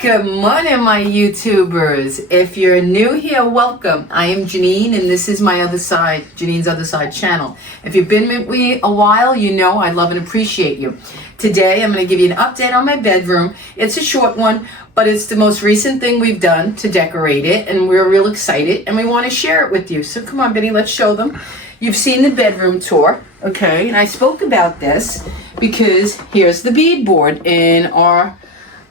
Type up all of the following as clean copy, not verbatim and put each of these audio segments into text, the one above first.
Good morning, my YouTubers. If you're new here, welcome. I am Jeanine, and this is my other side, Janine's Other Side channel. If you've been with me a while, you know I love and appreciate you. Today, I'm going to give you an update on my bedroom. It's a short one, but it's the most recent thing we've done to decorate it, and we're real excited, and we want to share it with you. So come on, Benny, let's show them. You've seen the bedroom tour, okay? And I spoke about this because here's the beadboard in our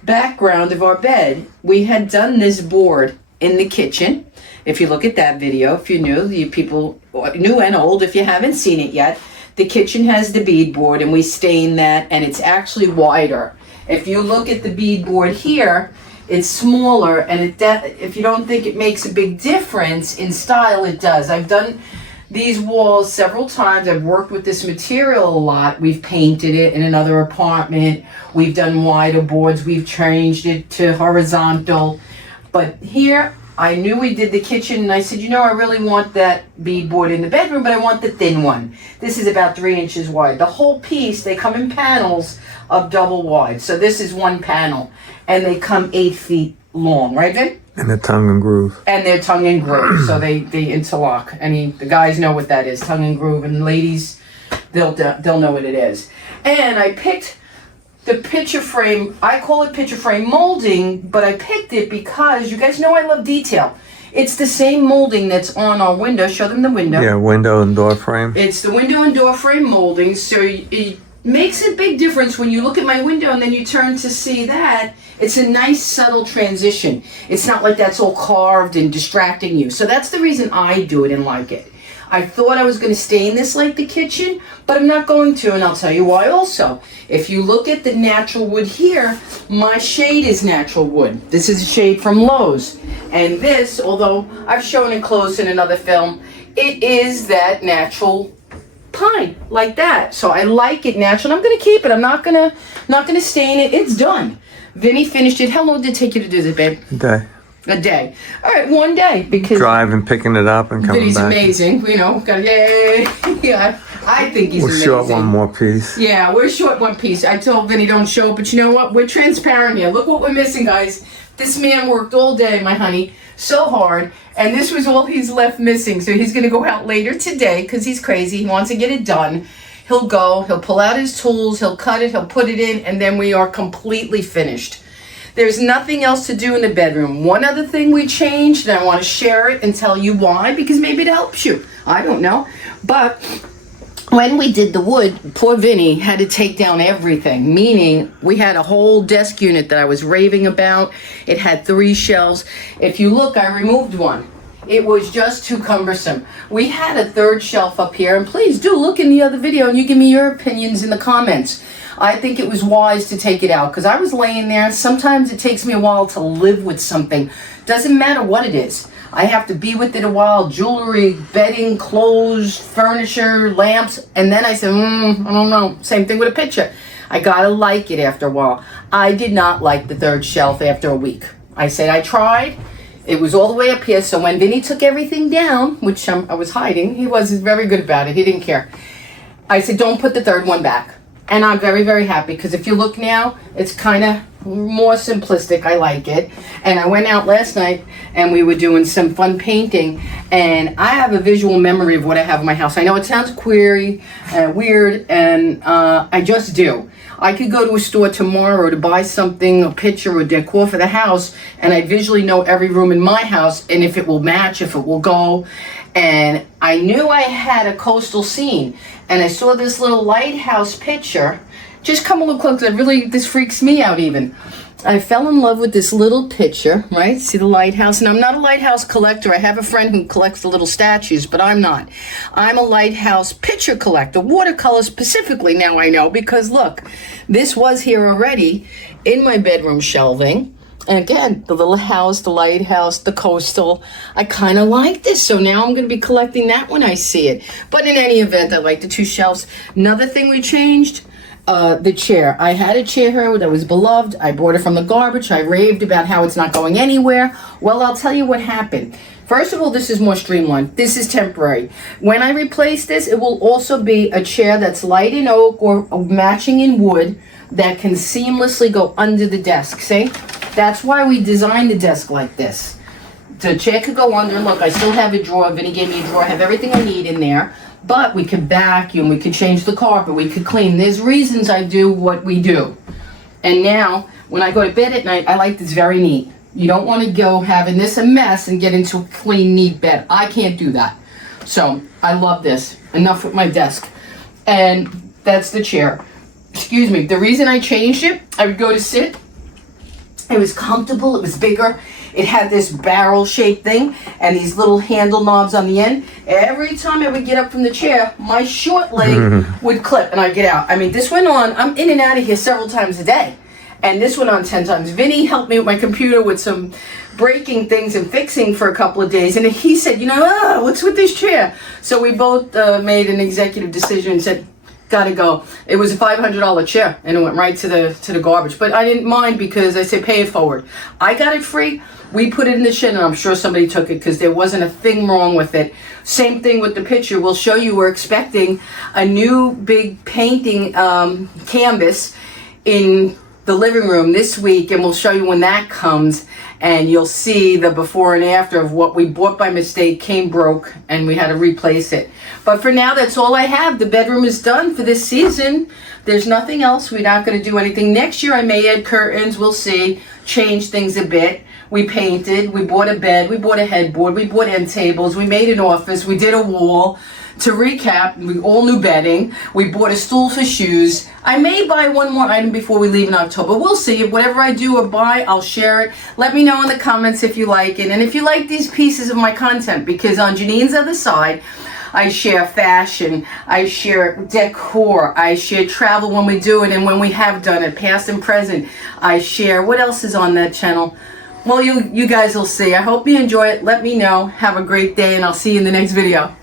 background of our bed. We had done this board in the kitchen. If you look at that video, if you're new, you people new and old, if you haven't seen it yet, the kitchen has the beadboard and we stained that, and it's actually wider. If you look at the beadboard here, it's smaller, and if you don't think it makes a big difference in style, it does. I've done these walls several times. I've worked with this material a lot. We've painted it in another apartment. We've done wider boards. We've changed it to horizontal. But here, I knew we did the kitchen, and I said, you know, I really want that beadboard in the bedroom, but I want the thin one. This is about 3 inches wide. The whole piece, they come in panels of double wide. So this is one panel, and they come 8 feet long, right, Vin? And the tongue and groove. And they're tongue and groove, so they interlock. The guys know what that is, tongue and groove, and ladies, they'll know what it is. And I picked the picture frame. I call it picture frame molding, but I picked it because you guys know I love detail. It's the same molding that's on our window. Show them the window. Yeah, window and door frame. It's the window and door frame molding, so it makes a big difference when you look at my window and then you turn to see that. It's a nice subtle transition. It's not like that's all carved and distracting you. So that's the reason I do it and like it. I thought I was going to stain this like the kitchen, but I'm not going to, and I'll tell you why also. If you look at the natural wood here, my shade is natural wood. This is a shade from Lowe's. And this, although I've shown it close in another film, it is that natural pine, like that. So I like it natural. I'm going to keep it. I'm not gonna stain it. It's done. Vinny finished it. How long did it take you to do this, babe? A day. All right, 1 day, because driving, picking it up, and coming Vinny's back. amazing. You know, yay. Yeah, I think he's amazing. We're short one more piece. Yeah, we're short one piece. I told Vinny don't show it, but you know what? We're transparent here. Look what we're missing, guys. This man worked all day, my honey, so hard, and this was all he's left missing. So he's going to go out later today because he's crazy. He wants to get it done. He'll go, he'll pull out his tools, he'll cut it, he'll put it in, and then we are completely finished. There's nothing else to do in the bedroom. One other thing we changed, and I want to share it and tell you why, because maybe it helps you. I don't know. But when we did the wood, poor Vinny had to take down everything, meaning we had a whole desk unit that I was raving about. It had 3 shelves. If you look, I removed one. It was just too cumbersome. We had a 3rd shelf up here, and please do look in the other video and you give me your opinions in the comments. I think it was wise to take it out because I was laying there. Sometimes it takes me a while to live with something. Doesn't matter what it is. I have to be with it a while. Jewelry, bedding, clothes, furniture, lamps. And then I said, I don't know. Same thing with a picture. I gotta like it after a while. I did not like the 3rd shelf after a week. I said I tried. It was all the way up here, so when Vinny took everything down, which I was hiding, he wasn't very good about it. He didn't care. I said, don't put the 3rd one back. And I'm very, very happy, because if you look now, it's kind of more simplistic. I like it. And I went out last night, and we were doing some fun painting, and I have a visual memory of what I have in my house. I know it sounds query, weird, and I just do. I could go to a store tomorrow to buy something, a picture or decor for the house, and I visually know every room in my house and if it will match, if it will go. And I knew I had a coastal scene, and I saw this little lighthouse picture. Just come a little closer. This freaks me out even. I fell in love with this little picture, right? See the lighthouse? And I'm not a lighthouse collector. I have a friend who collects the little statues, but I'm not. I'm a lighthouse picture collector, watercolor specifically, now I know, because look, this was here already in my bedroom shelving. And again, the little house, the lighthouse, the coastal, I kind of like this. So now I'm going to be collecting that when I see it. But in any event, I like the 2 shelves. Another thing we changed, the chair. I had a chair here that was beloved. I bought it from the garbage. I raved about how it's not going anywhere. Well, I'll tell you what happened. First of all, this is more streamlined. This is temporary. When I replace this, it will also be a chair that's light in oak or matching in wood that can seamlessly go under the desk. See? That's why we designed the desk like this. The chair could go under. Look, I still have a drawer. Vinny gave me a drawer. I have everything I need in there. But we could vacuum, we could change the carpet, we could clean. There's reasons I do what we do. And now, when I go to bed at night, I like this very neat. You don't want to go having this a mess and get into a clean, neat bed. I can't do that. So, I love this. Enough with my desk. And that's the chair. Excuse me. The reason I changed it, I would go to sit. It was comfortable. It was bigger. It had this barrel-shaped thing and these little handle knobs on the end. Every time I would get up from the chair, my short leg would clip and I'd get out. I mean, this went on. I'm in and out of here several times a day. And this went on 10 times. Vinny helped me with my computer with some breaking things and fixing for a couple of days. And he said, you know, what's with this chair? So we both made an executive decision and said, gotta go. It was a $500 chair and it went right to the garbage. But I didn't mind because I said pay it forward. I got it free. We put it in the shed and I'm sure somebody took it because there wasn't a thing wrong with it. Same thing with the picture. We'll show you, we're expecting a new big painting canvas in the living room this week, and we'll show you when that comes, and you'll see the before and after of what we bought by mistake, came broke, and we had to replace it. But for now, that's all I have. The bedroom is done for this season. There's nothing else. We're not going to do anything. Next year, I may add curtains. We'll see. Change things a bit. We painted. We bought a bed. We bought a headboard. We bought end tables. We made an office. We did a wall. To recap, we all new bedding. We bought a stool for shoes. I may buy one more item before we leave in October. We'll see. Whatever I do or buy, I'll share it. Let me know in the comments if you like it. And if you like these pieces of my content, because on Jeanine's other side, I share fashion, I share decor, I share travel when we do it and when we have done it, past and present. I share, what else is on that channel? Well, you guys will see. I hope you enjoy it. Let me know. Have a great day, and I'll see you in the next video.